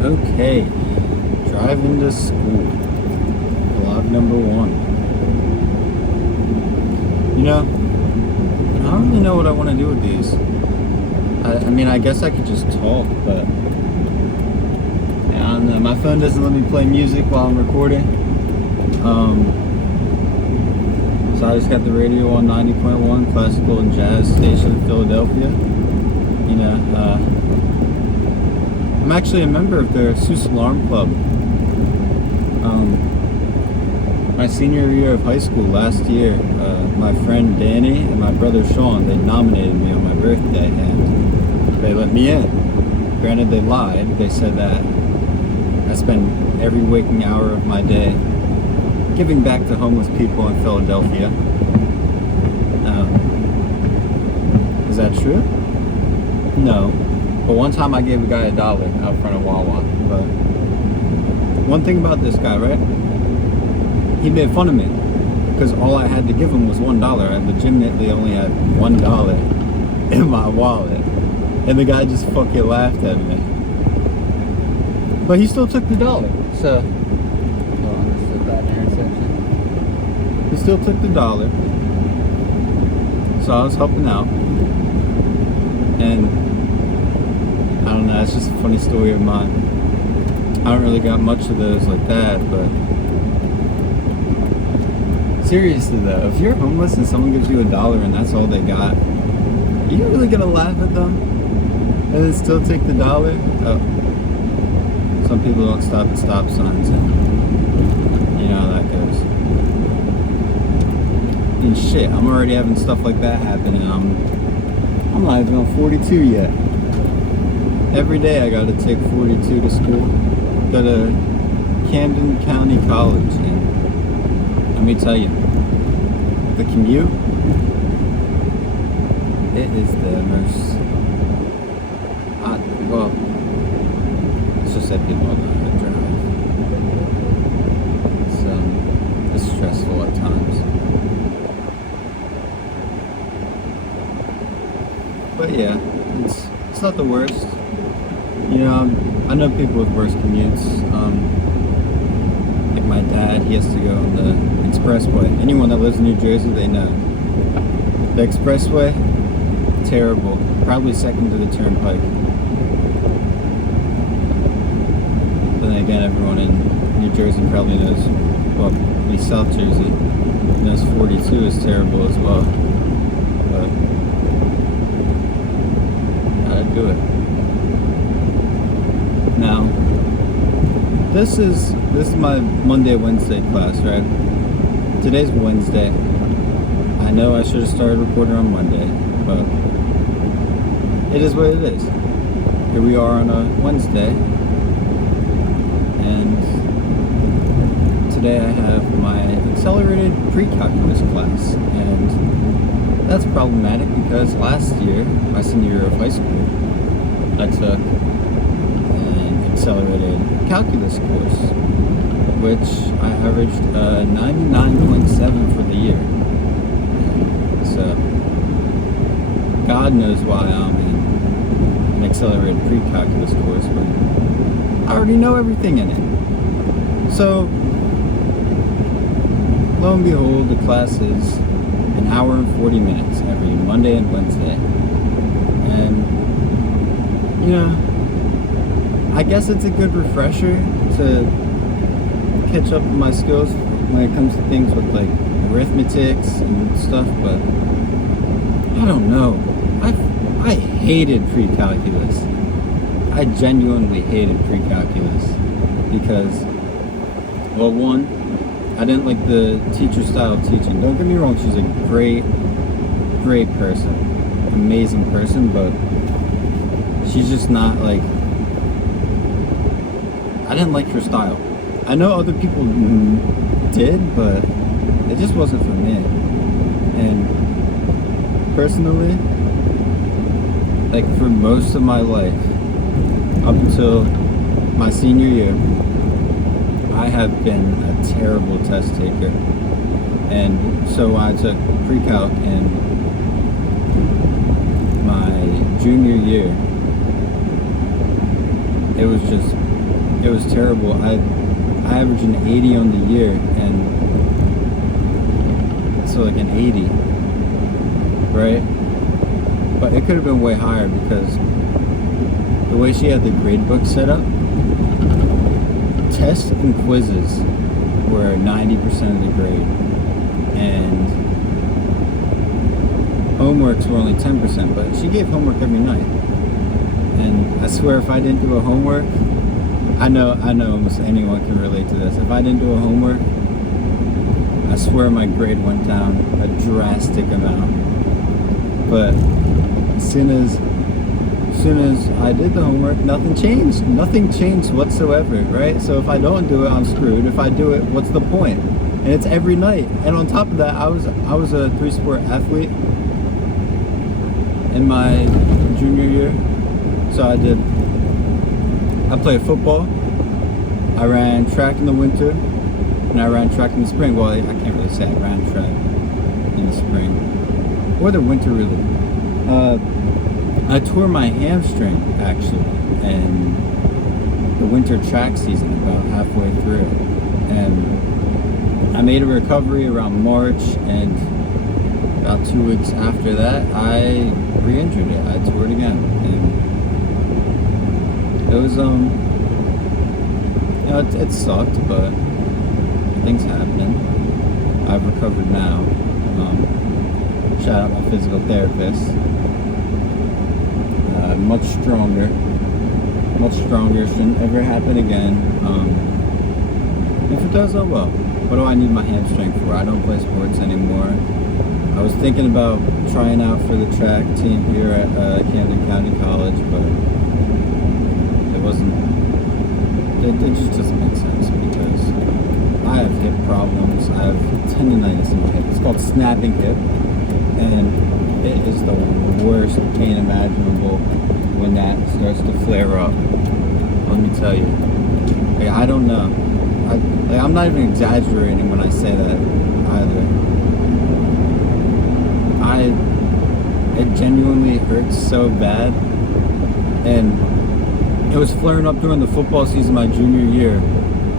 Okay, driving to school. Vlog number 1. I don't really know what I want to do with these. I mean, I guess I could just talk, but I don't know. My phone doesn't let me play music while I'm recording. So I just got the radio on 90.1 classical and jazz station in Philadelphia. I'm actually a member of the Seuss Alarm Club. My senior year of high school last year, my friend Danny and my brother Sean, they nominated me on my birthday and they let me in. Granted, they lied. They said that I spend every waking hour of my day giving back to homeless people in Philadelphia. Is that true? No. But one time I gave a guy $1 out front of Wawa. But one thing about this guy, right? He made fun of me because all I had to give him was $1. I legitimately only had $1 in my wallet. And the guy just fucking laughed at me. But he still took the $1. So, hold on, this is a bad intersection. He still took the $1. So I was helping out. And I don't know, it's just a funny story of mine. I don't really got much of those like that, but seriously though, if you're homeless and someone gives you $1 and that's all they got, you really gonna laugh at them and then still take the $1? Oh. Some people don't stop at stop signs, and you know how that goes. And shit, I'm already having stuff like that happen, and I'm not even on 42 yet. Every day I gotta take 42 to school. Go to Camden County College, and let me tell you, the commute, it is the most, well, it's just that people don't know how to drive. It's stressful at times. But yeah, it's not the worst. I know people with worse commutes. Like my dad, he has to go on the expressway. Anyone that lives in New Jersey, they know. The expressway, terrible. Probably second to the turnpike. Then again, everyone in New Jersey probably knows, well, at least South Jersey, knows 42 is terrible as well. But gotta do it. Now, this is my Monday, Wednesday class, right? Today's Wednesday. I know I should have started recording on Monday, but it is what it is. Here we are on a Wednesday, and today I have my accelerated pre-calculus class, and that's problematic because last year, my senior year of high school, I took accelerated calculus course, which I averaged 99.7 for the year. So God knows why I'm in an accelerated pre-calculus course, but I already know everything in it. So lo and behold, the class is an hour and 40 minutes every Monday and Wednesday. And I guess it's a good refresher to catch up on my skills when it comes to things with like arithmetics and stuff, but I don't know. I hated pre-calculus. I genuinely hated pre-calculus because, well, one, I didn't like the teacher style of teaching. Don't get me wrong, she's a great person, amazing person, but she's just not like, I didn't like her style. I know other people did, but it just wasn't for me. And personally, like for most of my life, up until my senior year, I have been a terrible test taker. And so I took pre-calc in my junior year. It was just It was terrible. I averaged an 80 on the year, and so like an 80, right? But it could have been way higher because the way she had the grade book set up, tests and quizzes were 90% of the grade, and homeworks were only 10%, but she gave homework every night. And I swear if I didn't do a homework, I know almost anyone can relate to this. If I didn't do a homework, I swear my grade went down a drastic amount. But as soon as I did the homework, nothing changed. Nothing changed whatsoever, right? So if I don't do it, I'm screwed. If I do it, what's the point? And it's every night. And on top of that, I was a 3-sport athlete in my junior year. So I played football, I ran track in the winter, and I ran track in the spring. Well, I can't really say I ran track in the spring or the winter really. I tore my hamstring actually in the winter track season about halfway through, and I made a recovery around March, and about 2 weeks after that I re-injured it. I tore it again, and it was it sucked, but things happen. I've recovered now. Shout out my physical therapist. Much stronger. Shouldn't ever happen again. If it does, oh well. What do I need my hamstring for? I don't play sports anymore. I was thinking about trying out for the track team here at Camden County College, but it just doesn't make sense because I have hip problems. I have tendonitis in my hip. It's called snapping hip, and it is the worst pain imaginable when that starts to flare up. Let me tell you. Like, I don't know. I'm not even exaggerating when I say that either. It genuinely hurts so bad, and it was flaring up during the football season my junior year.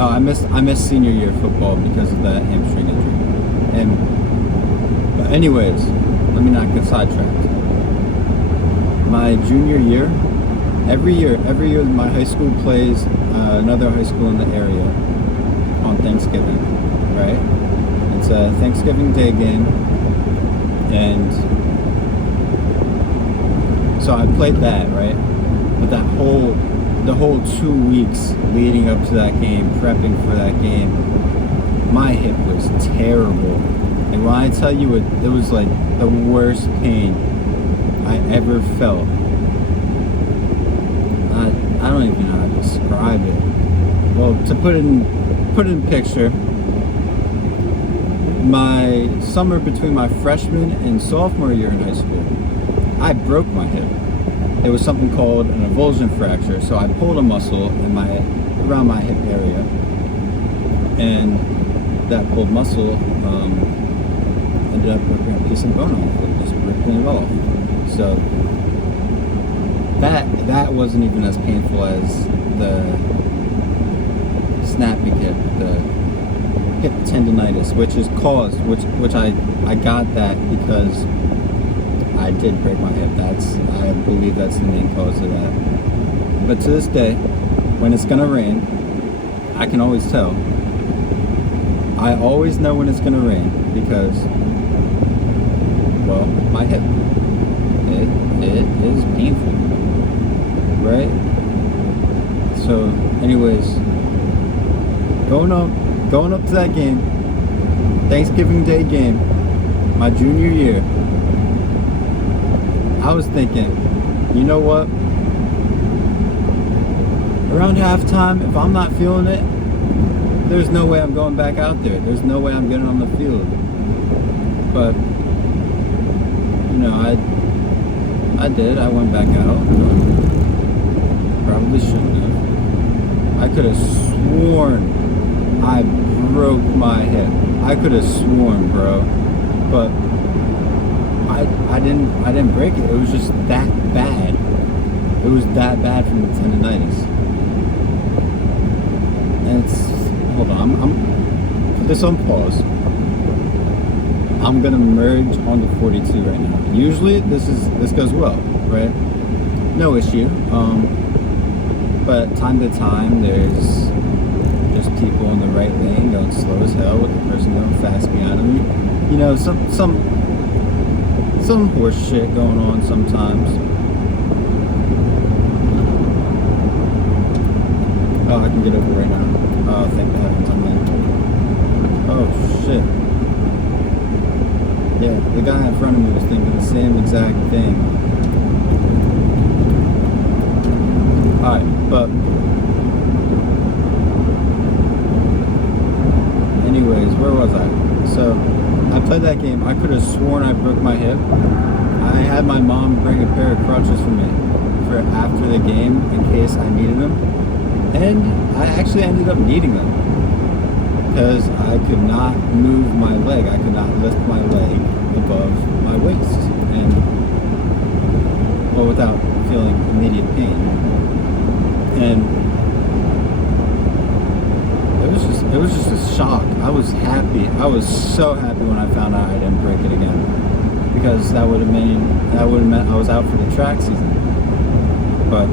I missed senior year football because of that hamstring injury. But anyways, let me not get sidetracked. My junior year, every year my high school plays another high school in the area on Thanksgiving, right? It's a Thanksgiving Day game, and so I played that, right? But the whole 2 weeks leading up to that game, prepping for that game, my hip was terrible. And when I tell you it was like the worst pain I ever felt. I don't even know how to describe it. Well, to put it in picture, my summer between my freshman and sophomore year in high school, I broke my hip. It was something called an avulsion fracture. So I pulled a muscle around my hip area, and that pulled muscle ended up ripping a piece of bone off. It just ripping it off. So that wasn't even as painful as the snapping hip, the hip tendonitis, which I got that because I did break my hip. I believe that's the main cause of that. But to this day, when it's gonna rain, I can always tell. I always know when it's gonna rain because, well, my hip. It is painful, right? So, anyways, going up to that game, Thanksgiving Day game, my junior year. I was thinking, you know what? Around halftime, if I'm not feeling it, there's no way I'm going back out there. There's no way I'm getting on the field. But, you know, I did. I went back out. Probably shouldn't have. I could have sworn I broke my hip. I could have sworn, bro. But I didn't break it. It was just that bad. It was that bad from the tendonitis. And it's, hold on, I'm put this on pause. I'm gonna merge onto 42 right now. Usually this goes well, right? No issue. But time to time there's just people in the right lane going slow as hell with the person going fast behind them. You know, some horse shit going on sometimes. Oh, I can get over right now. Oh, thank the heavens I'm in. Oh shit. Yeah, the guy in front of me was thinking the same exact thing. Alright, but anyways, where was I? So I played that game. I could have sworn I broke my hip. I had my mom bring a pair of crutches for me for after the game in case I needed them. And I actually ended up needing them because I could not move my leg. I could not lift my leg above my waist, and well, without feeling immediate pain. And it was just a shock. I was happy. I was so happy when I found out I didn't break it again, because that would have meant I was out for the track season. But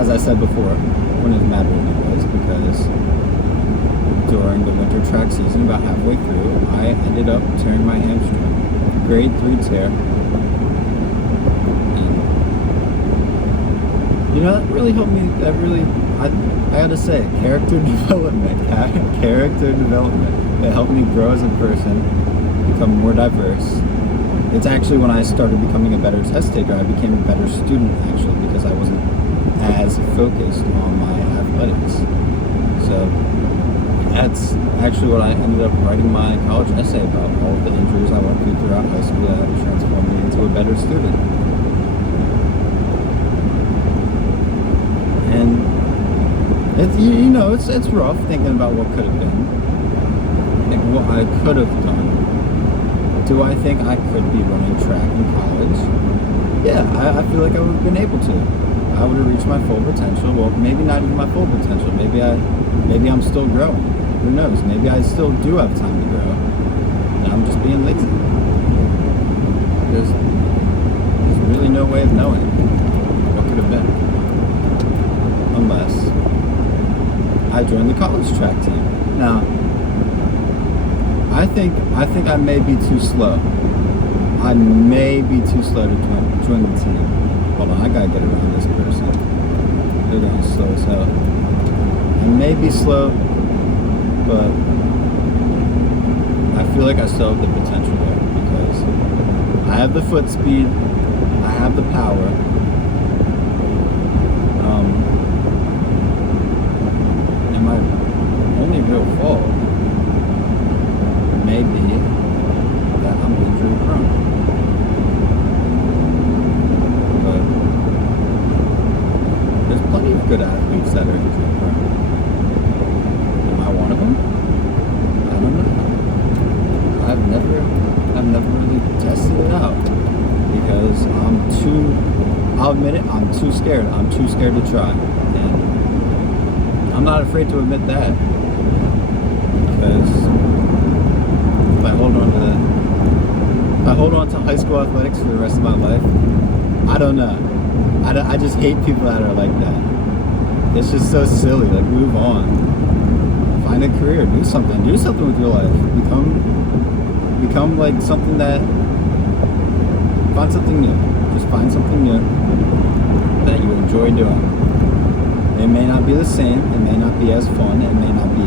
as I said before, wouldn't have mattered anyways, because during the winter track season, about halfway through, I ended up tearing my hamstring. Grade 3 tear. And, you know, that really helped me. That really, I gotta say, character development. Character development. It helped me grow as a person, become more diverse. It's actually when I started becoming a better test taker, I became a better student, actually, because I wasn't as focused on my athletics. So that's actually what I ended up writing my college essay about, all of the injuries I went through throughout high school that transformed me into a better student. And it's, you know, it's rough thinking about what could have been, like what I could have done. Do I think I could be running track in college? Yeah, I feel like I would have been able to. I would have reached my full potential. Well, maybe not even my full potential. Maybe I'm still growing. Who knows? Maybe I still do have time to grow, and I'm just being lazy. There's really no way of knowing what could have been, unless I joined the college track team. Now, I think I may be too slow. I may be too slow to join the team. Hold on, I gotta get around this person. They're going slow as hell. I may be slow, but I feel like I still have the potential there, because I have the foot speed, I have the power. And my only real fault may be that I'm injury prone. But there's plenty of good athletes that are injury prone. Am I one of them? I don't know. I've never really tested it out, because I'll admit it, I'm too scared. I'm too scared to try. And I'm not afraid to admit that, because if I hold on to high school athletics for the rest of my life, I don't know. I just hate people that are like that. It's just so silly. Like, move on. Find a career. Do something with your life. Become like something that, find something new. Just find something new that you enjoy doing. It may not be the same, it may not be as fun, it may not be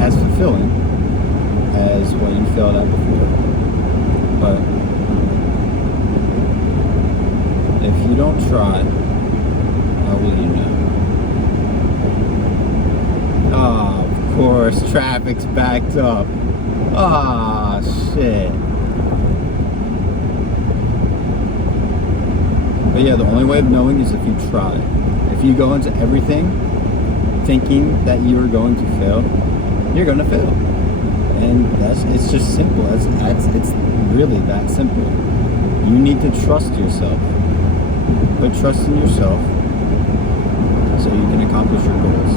as fulfilling as what you felt at before. But if you don't try, how will you know? Ah, of course, traffic's backed up. Ah, shit. But yeah, the only way of knowing is if you try. If you go into everything thinking that you are going to fail, you're going to fail. And it's just simple. It's really that simple. You need to trust yourself. Put trust in yourself so you can accomplish your goals.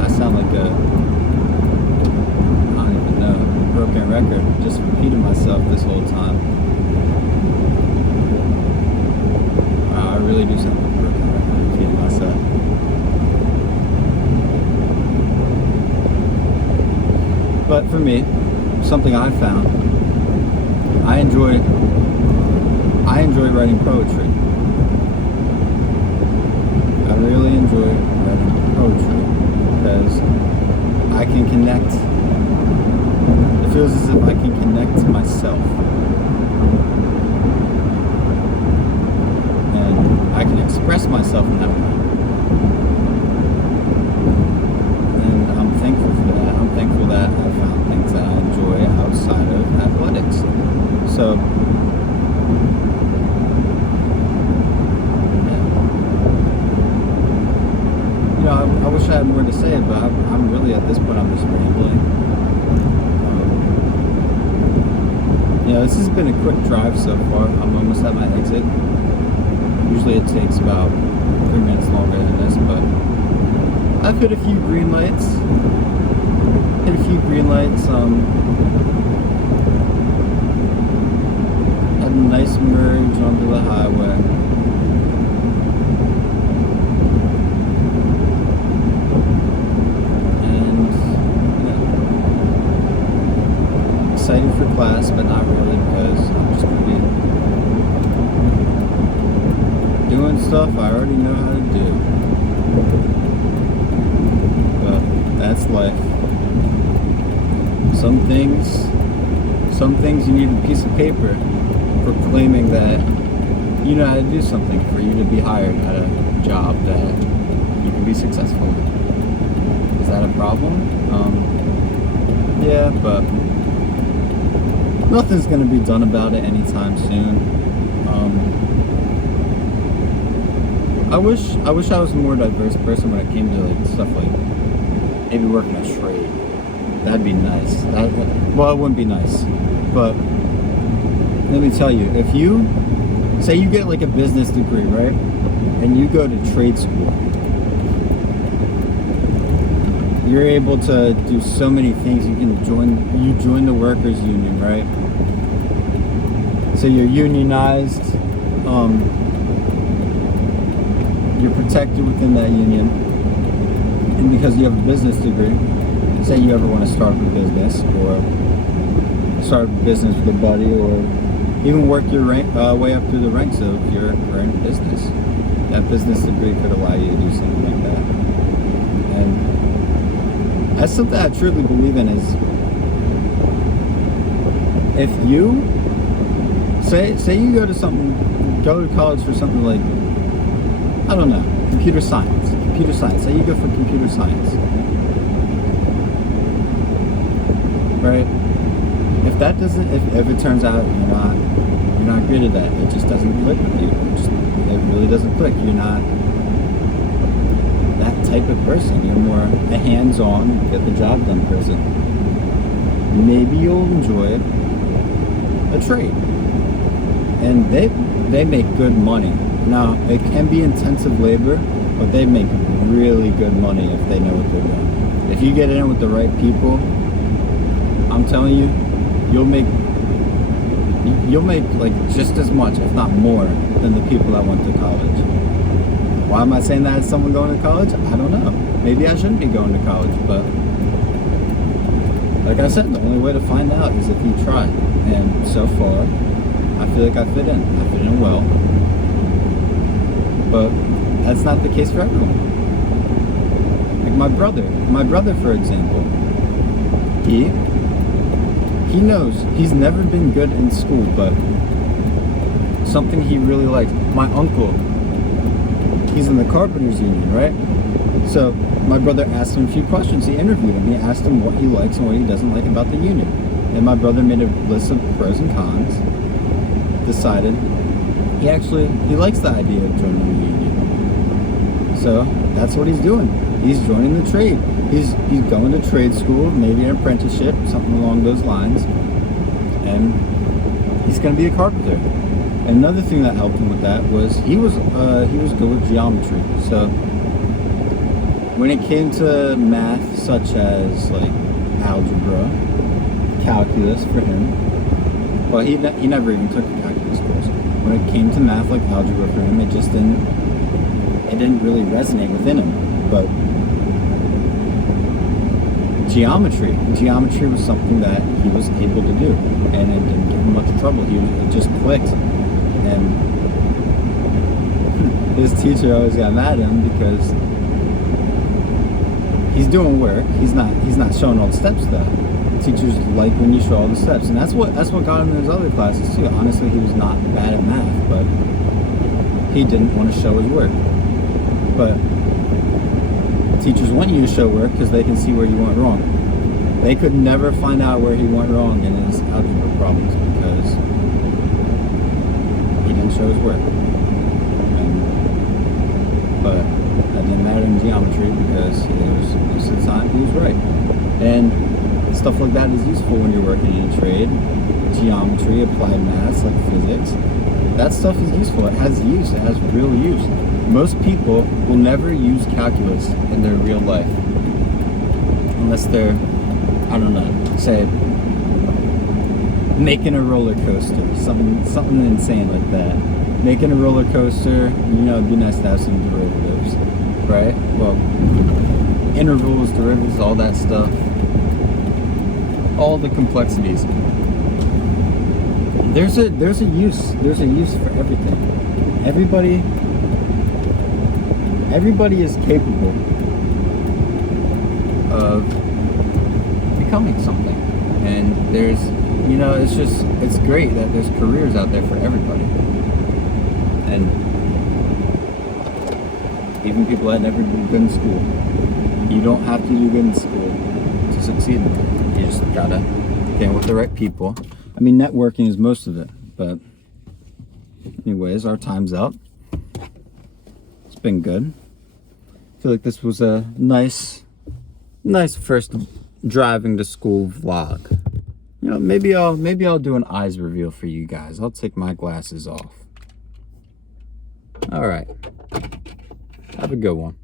I sound like a, I don't even know, broken record. Just repeating myself this whole time. Wow, I really do sound like a broken record, repeating myself. But for me, something I found, I enjoy writing poetry. I really enjoy writing poetry because I can connect. It feels as if I can connect to myself, and I can express myself in that way. And I'm thankful for that. I'm thankful that I found things that I enjoy outside of athletics. So, you know, I wish I had more to say, but I'm really, at this point, I'm just rambling. You know, this has been a quick drive so far. I'm almost at my exit. Usually it takes about 3 minutes longer than this, but I've hit a few green lights. Had a nice merge onto the highway. Excited for class, but not really, because I'm just going to be doing stuff I already know how to do. But that's life. Some things you need a piece of paper proclaiming that you know how to do something for you to be hired at a job that you can be successful in. Is that a problem? Yeah, but nothing's going to be done about it anytime soon. I wish I was a more diverse person when it came to like stuff like maybe working a trade. That'd be nice. Well, it wouldn't be nice, but let me tell you, if you say you get like a business degree, right, and you go to trade school, you're able to do so many things. You can join the workers union, right? So you're unionized, you're protected within that union, and because you have a business degree, say you ever want to start up a business, or start a business with a buddy, or even work your way up through the ranks of your current business, that business degree could allow you to do something like that. And that's something I truly believe in, is if you say you go to college for something like, I don't know, computer science. Say you go for computer science, right? If that doesn't, if it turns out you're not good at that, it just doesn't click with you. It really doesn't click. You're not that type of person. You're more a hands-on, get the job done person. Maybe you'll enjoy a trade, and they make good money. Now, it can be intensive labor, but they make really good money if they know what they're doing. If you get in with the right people, I'm telling you, you'll make like just as much, if not more, than the people that went to college. Why am I saying that as someone going to college? I don't know. Maybe I shouldn't be going to college, but like I said, the only way to find out is if you try. And so far, I feel like I fit in. I fit in well. But that's not the case for everyone. Like my brother, for example, he knows he's never been good in school, but something he really likes. My uncle, he's in the carpenters union, right? So my brother asked him a few questions. He interviewed him. He asked him what he likes and what he doesn't like about the union. And my brother made a list of pros and cons. Decided he likes the idea of joining the union. So that's what he's doing. He's joining the trade. He's going to trade school, maybe an apprenticeship, something along those lines. And he's going to be a carpenter. Another thing that helped him with that was he was good with geometry. So when it came to math, such as like algebra, calculus for him, well, he never even took a calculus course. When it came to math, like algebra for him, it didn't really resonate within him. But geometry was something that he was able to do, and it didn't give him much trouble. It just clicked, and his teacher always got mad at him because he's doing work. He's not showing all the steps though. Teachers like when you show all the steps, and that's what got him in his other classes too. Honestly, he was not bad at math, but he didn't want to show his work. But teachers want you to show work because they can see where you went wrong. They could never find out where he went wrong in his algebra problems because he didn't show his work. But that didn't matter in geometry because most of the time he was right. And stuff like that is useful when you're working in a trade. Geometry, applied maths like physics. That stuff is useful. It has use. It has real use. Most people will never use calculus in their real life unless they're, I don't know, say making a roller coaster, something insane like that. Making a roller coaster, it'd be nice to have some derivatives, right? Well, intervals, derivatives, all that stuff, all the complexities. There's a use for everything. Everybody is capable of becoming something, and there's, it's great that there's careers out there for everybody, and even people that never did good in school. You don't have to do good in school to succeed in life. You just gotta get with the right people. I mean, networking is most of it, but anyways, our time's out. It's been good. I feel like this was a nice first driving to school vlog. Maybe I'll do an eyes reveal for you guys. I'll take my glasses off. All right. Have a good one.